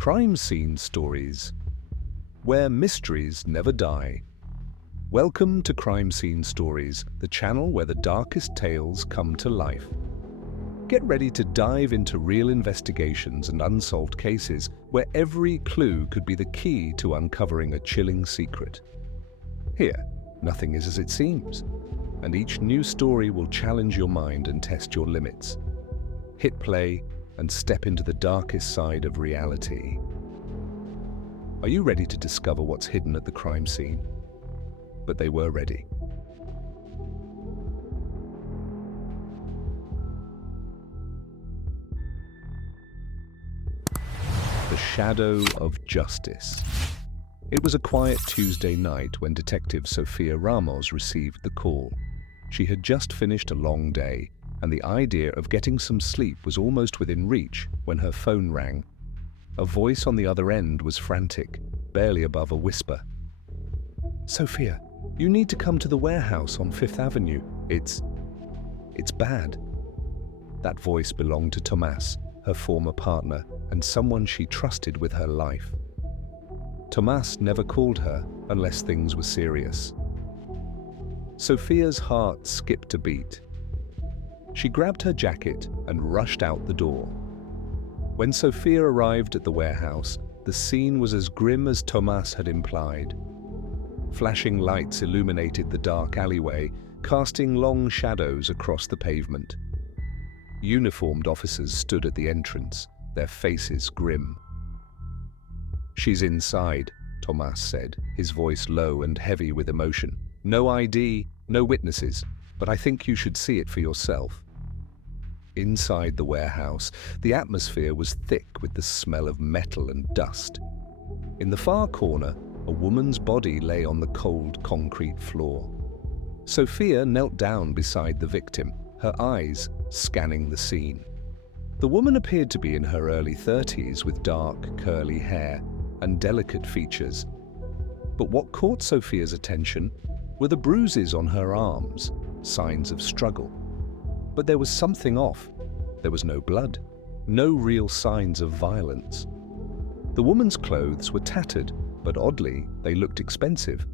Crime Scene Stories, where mysteries never die. Welcome to Crime Scene Stories, the channel where the darkest tales come to life. Get ready to dive into real investigations and unsolved cases where every clue could be the key to uncovering a chilling secret. Here, nothing is as it seems, and each new story will challenge your mind and test your limits. Hit play and step into the darkest side of reality. Are you ready to discover what's hidden at the crime scene? But they were ready. The Shadow of Justice. It was a quiet Tuesday night when Detective Sofia Ramos received the call. She had just finished a long day, and the idea of getting some sleep was almost within reach when her phone rang. A voice on the other end was frantic, barely above a whisper. "Sofia, you need to come to the warehouse on 5th Avenue. It's bad." That voice belonged to Tomas, her former partner, and someone she trusted with her life. Tomas never called her unless things were serious. Sofia's heart skipped a beat. She grabbed her jacket and rushed out the door. When Sofia arrived at the warehouse, the scene was as grim as Tomas had implied. Flashing lights illuminated the dark alleyway, casting long shadows across the pavement. Uniformed officers stood at the entrance, their faces grim. "She's inside," Tomas said, his voice low and heavy with emotion. "No ID, no witnesses, but I think you should see it for yourself." Inside the warehouse, the atmosphere was thick with the smell of metal and dust. In the far corner, a woman's body lay on the cold concrete floor. Sofia knelt down beside the victim, her eyes scanning the scene. The woman appeared to be in her early 30s with dark, curly hair and delicate features. But what caught Sofia's attention were the bruises on her arms, signs of struggle. But there was something off. There was no blood, no real signs of violence. The woman's clothes were tattered, but oddly, they looked expensive.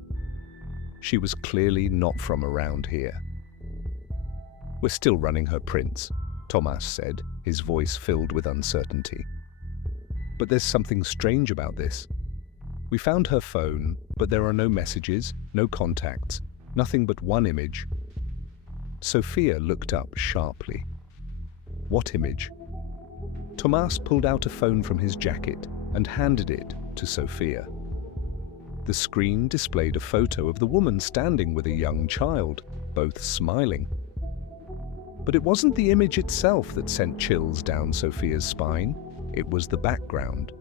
She was clearly not from around here. "We're still running her prints," Tomas said, his voice filled with uncertainty. "But there's something strange about this. We found her phone, but there are no messages, no contacts, nothing but one image." Sofia looked up sharply. "What image?" Tomas pulled out a phone from his jacket and handed it to Sofia. The screen displayed a photo of the woman standing with a young child, both smiling. But it wasn't the image itself that sent chills down Sofia's spine. It was the background.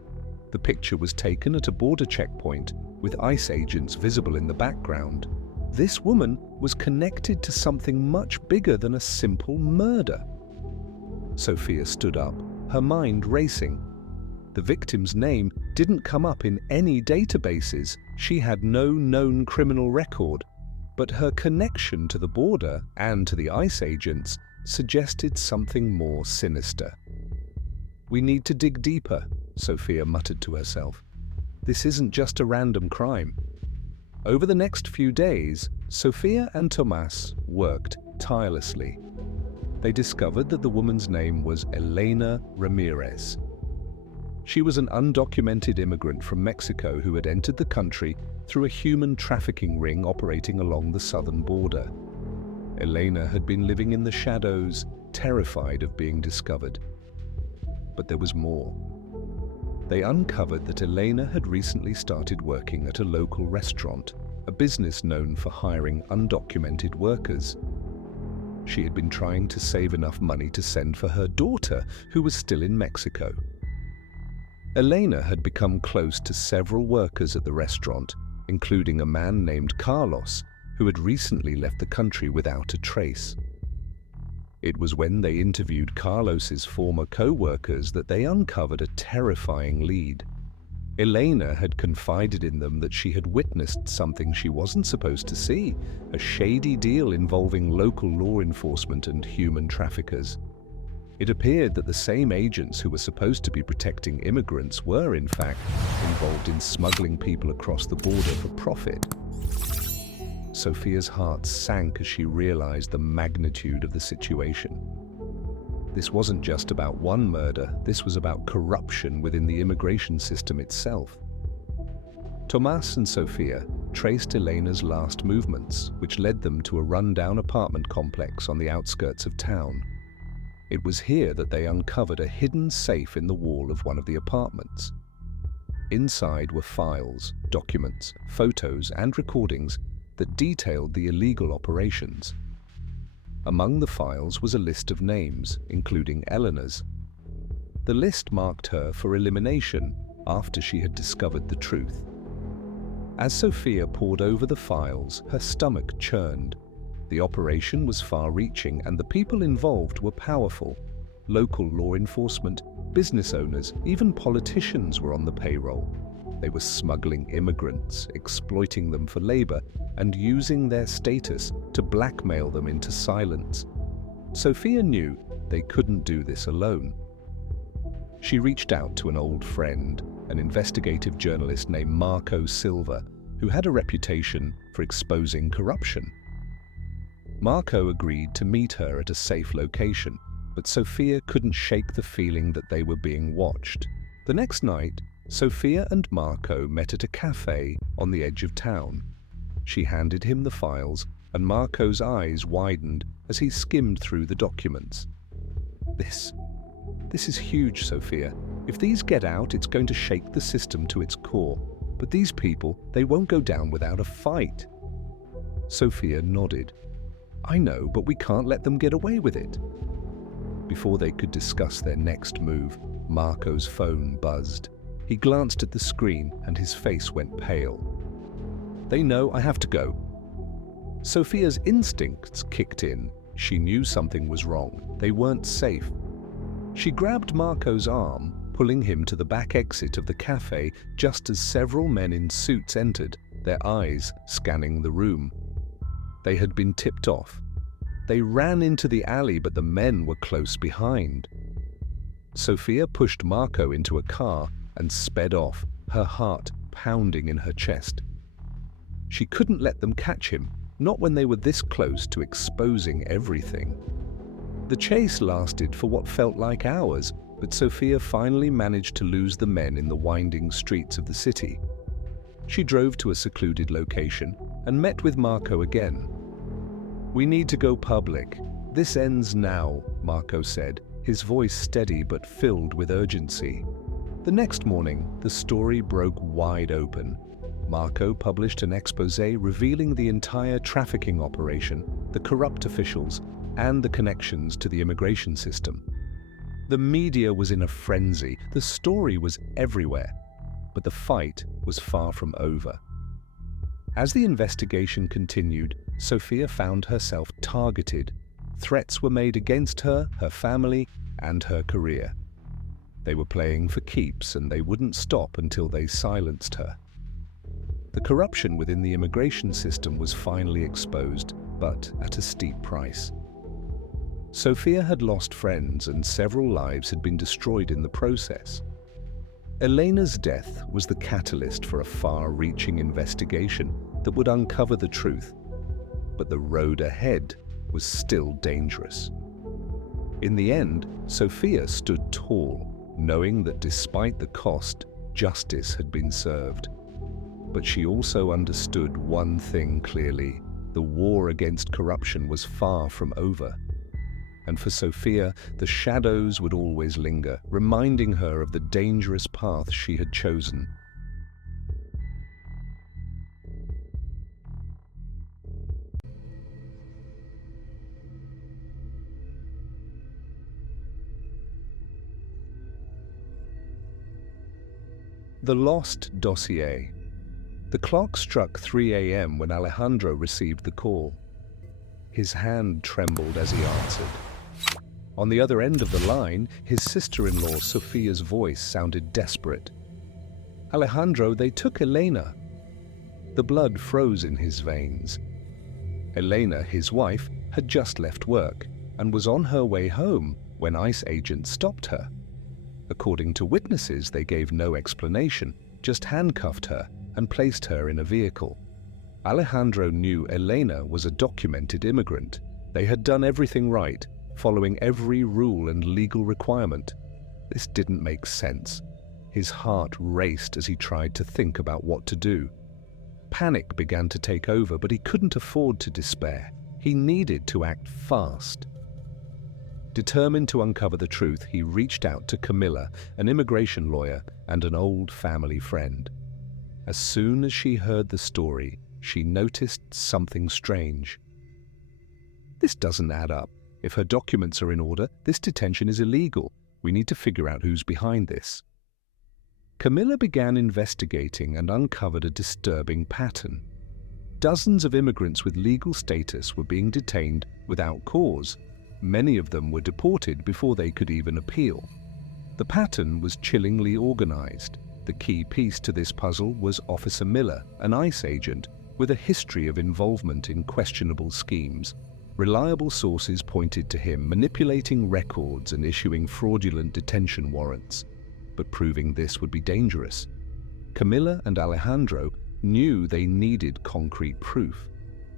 The picture was taken at a border checkpoint, with ICE agents visible in the background. This woman was connected to something much bigger than a simple murder. Sofia stood up, her mind racing. The victim's name didn't come up in any databases. She had no known criminal record, but her connection to the border and to the ICE agents suggested something more sinister. "We need to dig deeper," Sofia muttered to herself. "This isn't just a random crime." Over the next few days, Sofia and Tomas worked tirelessly. They discovered that the woman's name was Elena Ramirez. She was an undocumented immigrant from Mexico who had entered the country through a human trafficking ring operating along the southern border. Elena had been living in the shadows, terrified of being discovered. But there was more. They uncovered that Elena had recently started working at a local restaurant, a business known for hiring undocumented workers. She had been trying to save enough money to send for her daughter, who was still in Mexico. Elena had become close to several workers at the restaurant, including a man named Carlos, who had recently left the country without a trace. It was when they interviewed Carlos's former co-workers that they uncovered a terrifying lead. Elena had confided in them that she had witnessed something she wasn't supposed to see, a shady deal involving local law enforcement and human traffickers. It appeared that the same agents who were supposed to be protecting immigrants were, in fact, involved in smuggling people across the border for profit. Sophia's heart sank as she realized the magnitude of the situation. This wasn't just about one murder, this was about corruption within the immigration system itself. Tomas and Sofia traced Elena's last movements, which led them to a rundown apartment complex on the outskirts of town. It was here that they uncovered a hidden safe in the wall of one of the apartments. Inside were files, documents, photos, and recordings that detailed the illegal operations. Among the files was a list of names, including Eleanor's. The list marked her for elimination after she had discovered the truth. As Sophia pored over the files, her stomach churned. The operation was far-reaching and the people involved were powerful. Local law enforcement, business owners, even politicians were on the payroll. They were smuggling immigrants, exploiting them for labor, and using their status to blackmail them into silence. Sophia knew they couldn't do this alone. She reached out to an old friend, an investigative journalist named Marco Silva, who had a reputation for exposing corruption. Marco agreed to meet her at a safe location, but Sophia couldn't shake the feeling that they were being watched. The next night, Sophia and Marco met at a cafe on the edge of town. She handed him the files, and Marco's eyes widened as he skimmed through the documents. This is huge, Sophia. If these get out, it's going to shake the system to its core. But these people, they won't go down without a fight. Sophia nodded. I know, but we can't let them get away with it. Before they could discuss their next move, Marco's phone buzzed. He glanced at the screen and his face went pale. They know I have to go. Sophia's instincts kicked in. She knew something was wrong. They weren't safe. She grabbed Marco's arm, pulling him to the back exit of the cafe just as several men in suits entered, their eyes scanning the room. They had been tipped off. They ran into the alley, but the men were close behind. Sophia pushed Marco into a car and sped off, her heart pounding in her chest. She couldn't let them catch him, not when they were this close to exposing everything. The chase lasted for what felt like hours, but Sophia finally managed to lose the men in the winding streets of the city. She drove to a secluded location and met with Marco again. We need to go public. This ends now, Marco said, his voice steady but filled with urgency. The next morning, the story broke wide open. Marco published an exposé revealing the entire trafficking operation, the corrupt officials, and the connections to the immigration system. The media was in a frenzy. The story was everywhere. But the fight was far from over. As the investigation continued, Sophia found herself targeted. Threats were made against her, her family, and her career. They were playing for keeps, and they wouldn't stop until they silenced her. The corruption within the immigration system was finally exposed, but at a steep price. Sophia had lost friends, and several lives had been destroyed in the process. Elena's death was the catalyst for a far-reaching investigation that would uncover the truth. But the road ahead was still dangerous. In the end, Sophia stood tall, knowing that despite the cost, justice had been served. But she also understood one thing clearly: the war against corruption was far from over. And for Sophia, the shadows would always linger, reminding her of the dangerous path she had chosen. The Lost Dossier. The clock struck 3 a.m. when Alejandro received the call. His hand trembled as he answered. On the other end of the line, his sister-in-law Sofia's voice sounded desperate. Alejandro, they took Elena. The blood froze in his veins. Elena, his wife, had just left work and was on her way home when ICE agents stopped her. According to witnesses, they gave no explanation, just handcuffed her and placed her in a vehicle. Alejandro knew Elena was a documented immigrant. They had done everything right, following every rule and legal requirement. This didn't make sense. His heart raced as he tried to think about what to do. Panic began to take over, but he couldn't afford to despair. He needed to act fast. Determined to uncover the truth, he reached out to Camilla, an immigration lawyer and an old family friend. As soon as she heard the story, she noticed something strange. This doesn't add up. If her documents are in order, this detention is illegal. We need to figure out who's behind this. Camilla began investigating and uncovered a disturbing pattern. Dozens of immigrants with legal status were being detained without cause. Many of them were deported before they could even appeal. The pattern was chillingly organized. The key piece to this puzzle was Officer Miller, an ICE agent with a history of involvement in questionable schemes. Reliable sources pointed to him manipulating records and issuing fraudulent detention warrants. But proving this would be dangerous. Camilla and Alejandro knew they needed concrete proof.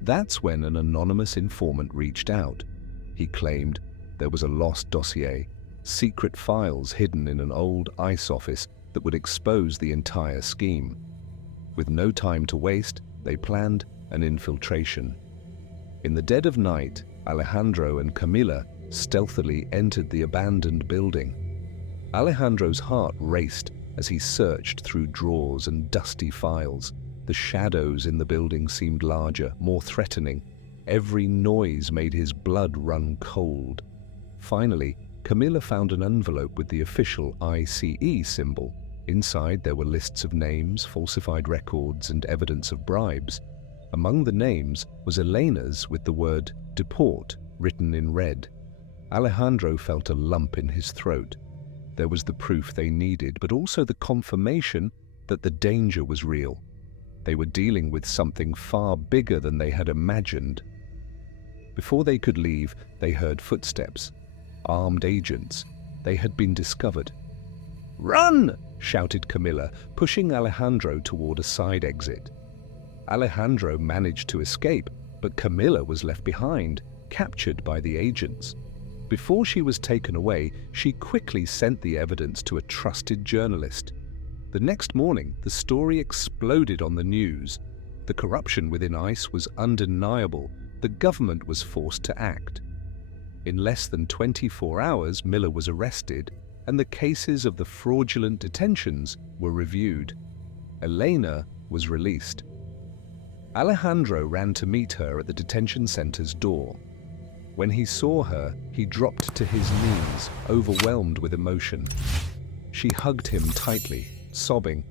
That's when an anonymous informant reached out. He claimed there was a lost dossier, secret files hidden in an old ICE office that would expose the entire scheme. With no time to waste, they planned an infiltration. In the dead of night, Alejandro and Camilla stealthily entered the abandoned building. Alejandro's heart raced as he searched through drawers and dusty files. The shadows in the building seemed larger, more threatening. Every noise made his blood run cold. Finally, Camilla found an envelope with the official ICE symbol. Inside there were lists of names, falsified records, and evidence of bribes. Among the names was Elena's with the word "deport" written in red. Alejandro felt a lump in his throat. There was the proof they needed, but also the confirmation that the danger was real. They were dealing with something far bigger than they had imagined. Before they could leave, they heard footsteps. Armed agents. They had been discovered. "Run!" shouted Camilla, pushing Alejandro toward a side exit. Alejandro managed to escape, but Camilla was left behind, captured by the agents. Before she was taken away, she quickly sent the evidence to a trusted journalist. The next morning, the story exploded on the news. The corruption within ICE was undeniable. The government was forced to act. In less than 24 hours, Miller was arrested, and the cases of the fraudulent detentions were reviewed. Elena was released. Alejandro ran to meet her at the detention center's door. When he saw her, he dropped to his knees, overwhelmed with emotion. She hugged him tightly, sobbing.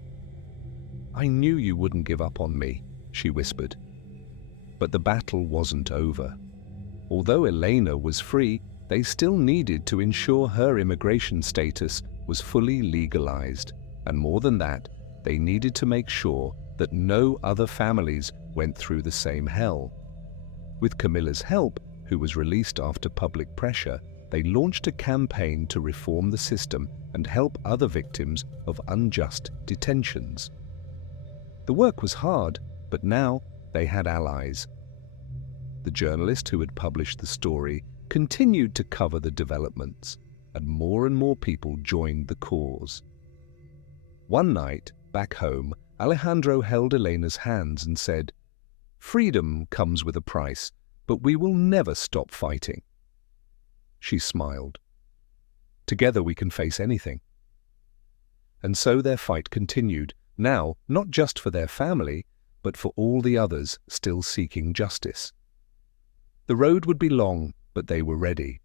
"I knew you wouldn't give up on me," she whispered. But the battle wasn't over. Although Elena was free, they still needed to ensure her immigration status was fully legalized. And more than that, they needed to make sure that no other families went through the same hell. With Camilla's help, who was released after public pressure, they launched a campaign to reform the system and help other victims of unjust detentions. The work was hard, but now they had allies. The journalist who had published the story continued to cover the developments, and more people joined the cause. One night, back home, Alejandro held Elena's hands and said, "Freedom comes with a price, but we will never stop fighting." She smiled. "Together we can face anything." And so their fight continued, now not just for their family, but for all the others still seeking justice. The road would be long, but they were ready.